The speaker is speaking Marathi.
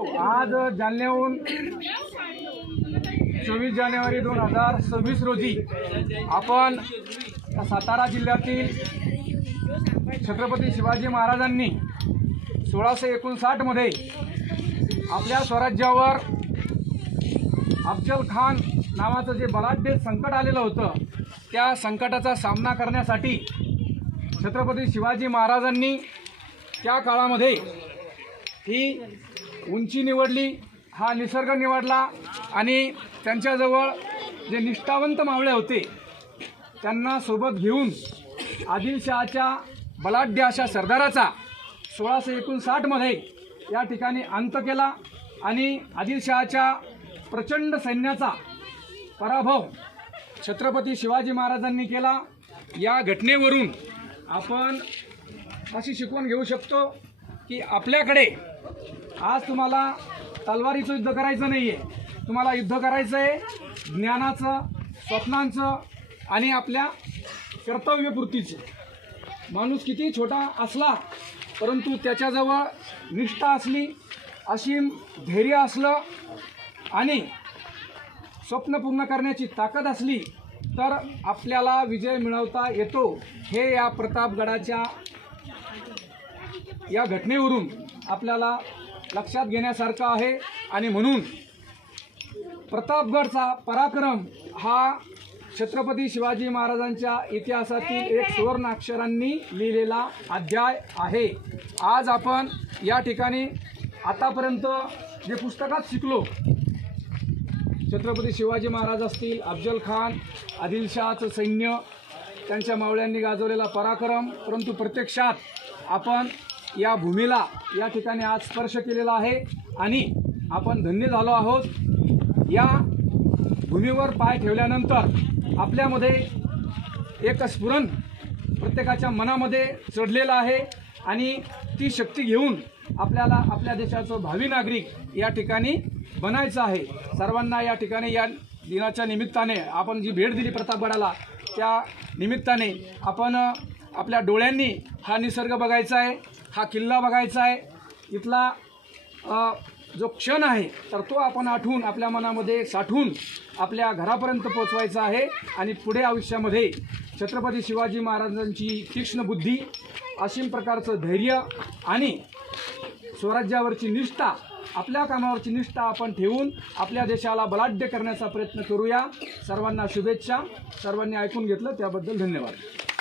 आज जालन्याहून चोवीस जानेवारी दोन हजार सव्वीस रोजी आपण सातारा जिल्ह्यातील छत्रपती शिवाजी महाराजांनी सोळाशे एकोणसाठमध्ये आपल्या स्वराज्यावर अफजल खान नावाचं जे बलाढ्य संकट आलेलं होतं त्या संकटाचा सामना करण्यासाठी छत्रपती शिवाजी महाराजांनी त्या काळामध्ये ही उंची निवडली हा निसर्ग निवडला आणि त्यांच्याजवळ जे निष्ठावंत मावळे होते त्यांना सोबत घेऊन आदिलशहाच्या बलाढ्य अशा सरदाराचा सोळाशे एकोणसाठमध्ये या ठिकाणी अंत केला आणि आदिलशहाच्या प्रचंड सैन्याचा पराभव छत्रपती शिवाजी महाराजांनी केला. या घटनेवरून आपण अशी शिकवण घेऊ शकतो की आपल्याकडे आज तुम्हाला तलवारीचं युद्ध करायचं नाही आहे तुम्हाला युद्ध करायचं आहे ज्ञानाचं स्वप्नांचं आणि आपल्या कर्तव्यपूर्तीचं. माणूस किती छोटा असला परंतु त्याच्याजवळ निष्ठा असली असीम धैर्य असलं आणि स्वप्न पूर्ण करण्याची ताकद असली तर आपल्याला विजय मिळवता येतो. हे या प्रतापगडाच्या या घटनेवरून आपल्याला लक्षात घेण्यासारखं आहे. आणि म्हणून प्रतापगडचा पराक्रम हा छत्रपती शिवाजी महाराजांच्या इतिहासातील एक सुवर्ण अक्षरांनी लिहिलेला अध्याय आहे. आज आपण या ठिकाणी आतापर्यंत जे पुस्तकात शिकलो छत्रपती शिवाजी महाराज असतील अफजल खान आदिलशहाचं सैन्य त्यांच्या मावळ्यांनी गाजवलेला पराक्रम परंतु प्रत्यक्षात आपण या भूमीला या ठिकाणी आज स्पर्श केलेला आहे आणि आपण धन्य झालो आहोत. या भूमीवर पाय ठेवल्यानंतर आपल्यामध्ये एक स्फुरण प्रत्येकाच्या मनामध्ये चढलेलं आहे आणि ती शक्ती घेऊन आपल्याला आपल्या देशाचं भावी नागरिक या ठिकाणी बनायचं आहे. सर्वांना या ठिकाणी या दिनाच्या निमित्ताने आपण जी भेट दिली प्रतापगडाला त्या निमित्ताने आपण आपल्या डोळ्यांनी हा निसर्ग बघायचा आहे. हा किल्ला बघायचा आहे. इथला जो क्षण आहे तर तो आपण आठवून आपल्या मनामध्ये साठवून आपल्या घरापर्यंत पोचवायचा आहे. आणि पुढे आयुष्यामध्ये छत्रपती शिवाजी महाराजांची तीक्ष्ण बुद्धी असीम प्रकारचं धैर्य आणि स्वराज्यावरची निष्ठा आपल्या कामावरची निष्ठा आपण ठेवून आपल्या देशाला बलाढ्य करण्याचा प्रयत्न करूया. सर्वांना शुभेच्छा. सर्वांनी ऐकून घेतलं त्याबद्दल धन्यवाद.